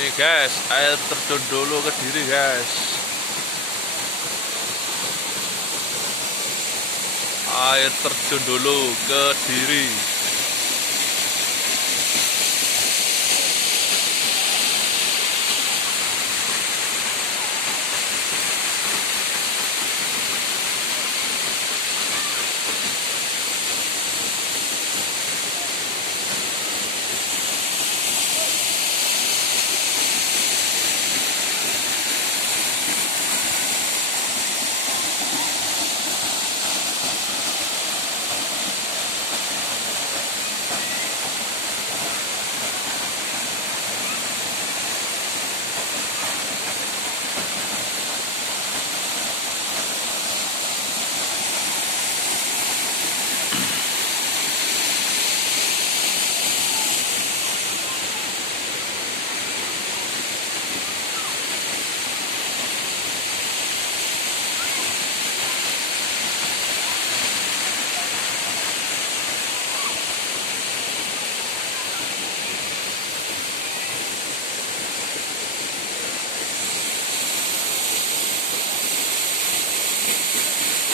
Ini guys, air terjun dulu Kediri guys. Air terjun dulu Kediri.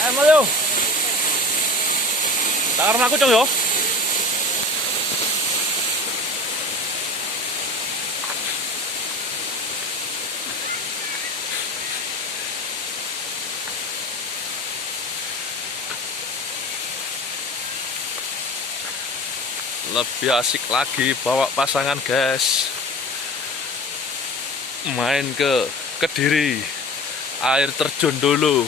Ayo yo. Tak karena aku cong yo. Lebih asik lagi bawa pasangan guys. Main ke Kediri. Air terjun dulu.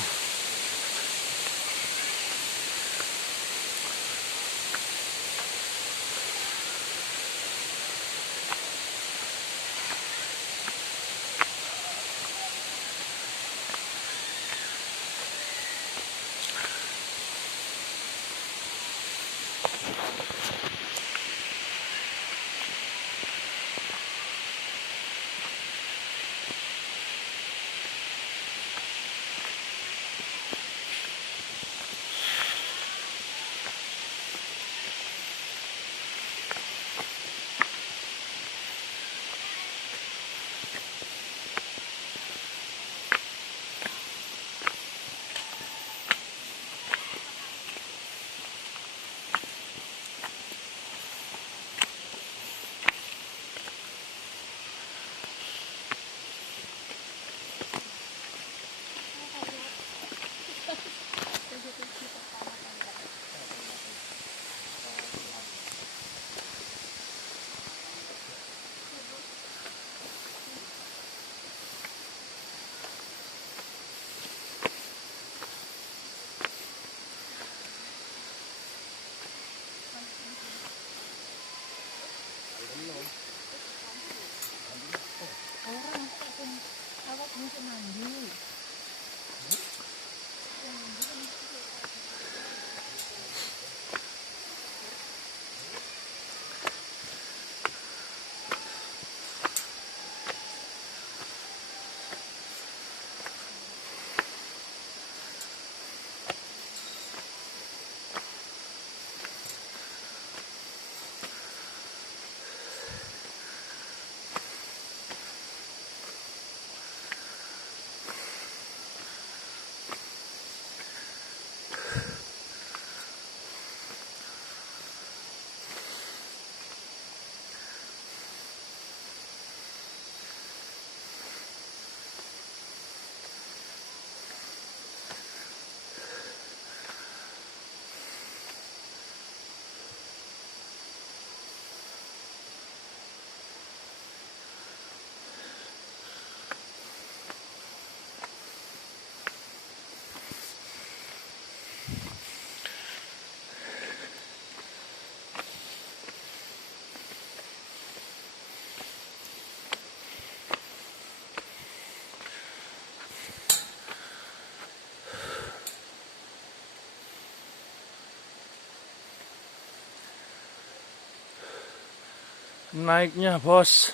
Naiknya bos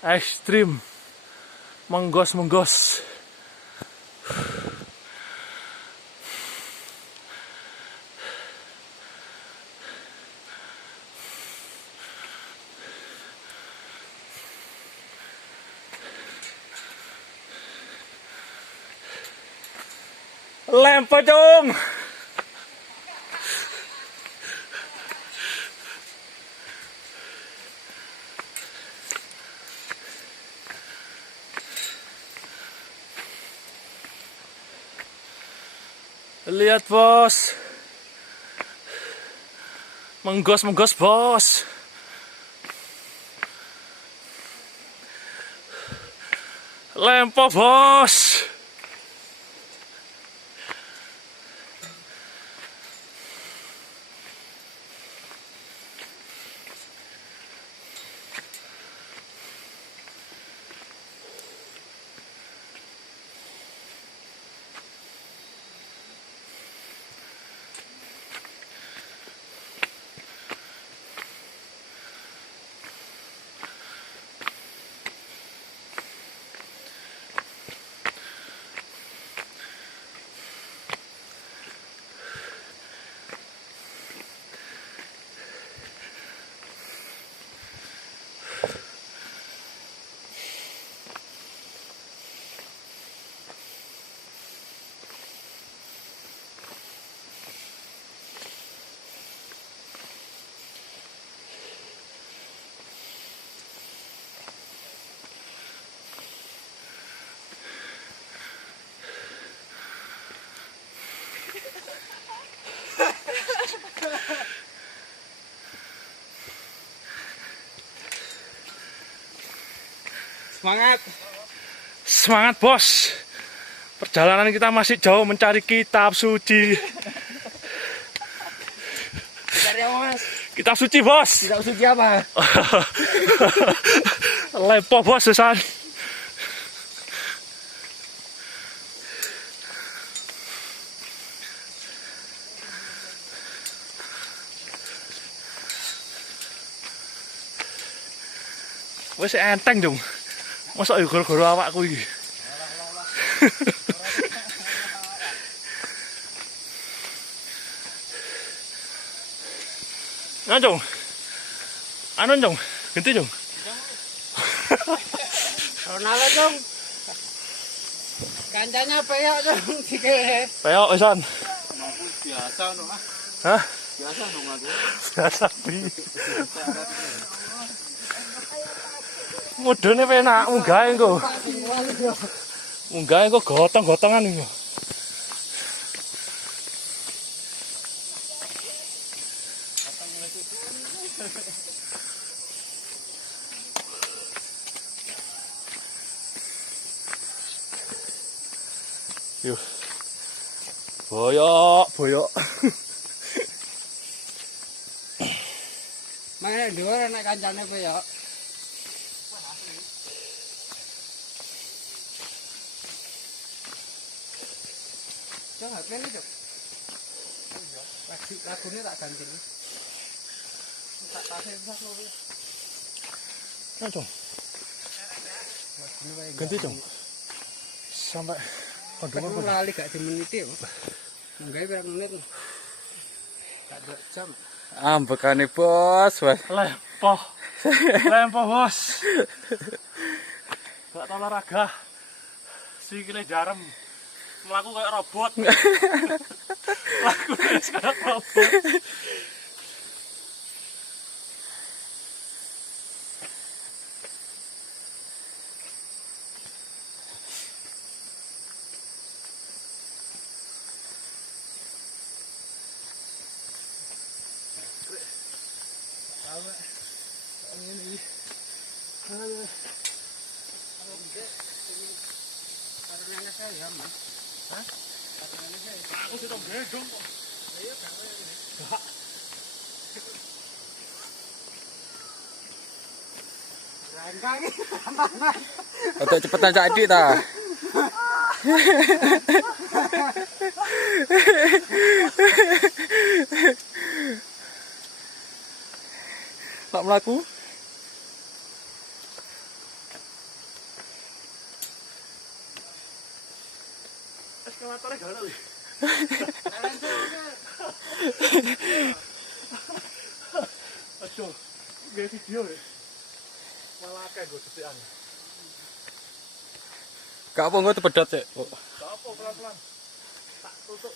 ekstrim, menggos-menggos. Lempar dong. Lihat bos, menggos bos. Lempar bos. Semangat. Semangat bos. Perjalanan kita masih jauh mencari kitab suci. Cari apa mas? Kitab suci bos. Kitab suci apa? Lepo bos Susan. Wes enteng dong. Masa yo goro-goro awakku iki. Nah, Jong. Anu, Jong. Ganti, Jong. Ronaldo dong. Kancanya peyok dong. Peyok wisan. Biasa no ah. Hah? Biasa dong aku. Biasa bi. Mudune penak munggah engko. Munggah engko gotong-gotongan iki. Yuk. Boyok. Mana dua anak kancane peyok. Coba pilih dong. Lagunya tak ganti. Tak tasnya bisa loh. Nah, Jong. Ganti, Jong. Sampai Aduh, lali gak di menit ya. Enggak berapa menit. Gak 2 jam. Ambekane bos, wes. Lempo bos. Gak tau olahraga. Sikile jarem. Melaku kayak robot. Melaku kayak robot. Karena saya mas. Hah? Karena saya. Aku sudah gendong kok. Iya kalau ini. Rangkang. Untuk cepetan jadi ta. Pak melaku. Eskalatornya gak ada lho. Aduh, gak video ya. Malah kayak gue detikan. Gak apa-apa tuh pedot sih. Gak apa, pelan-pelan. Tak Tutuk.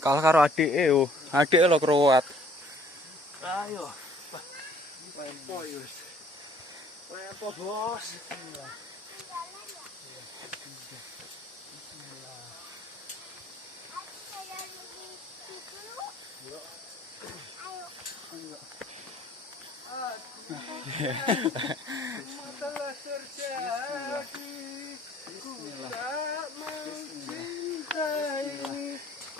Kalah karo adike yo. Adike lho keruwat. Ayo. Lempo yus. Lempo bos. Telah terjadi, ku tak mencintai,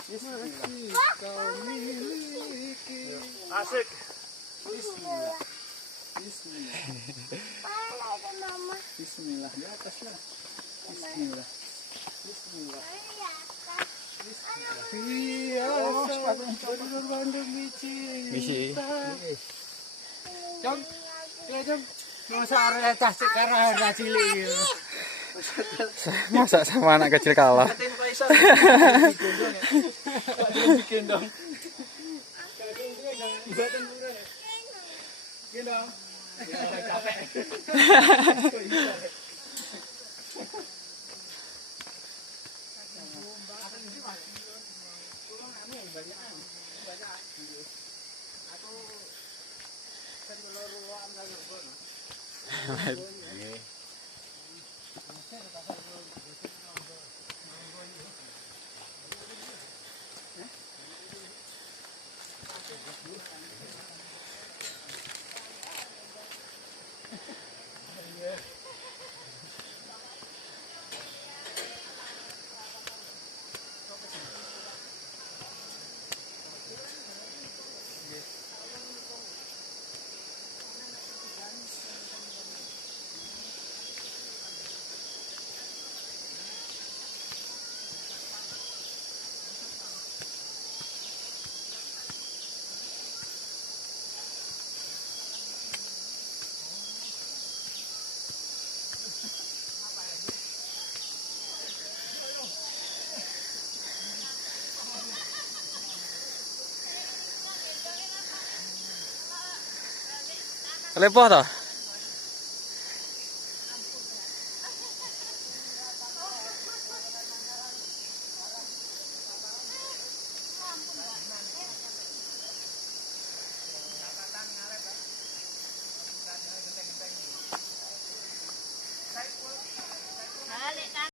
masih kau miliki. Asik. Bismillah. Bismillah di atas lah. Bismillah. Biasa berbanding Misi. Jom, ya jom. Masa area tasik karena harga cilik. Masa sama anak kecil kalah. Bikin dong. Gendong. Capek. Lepoh toh?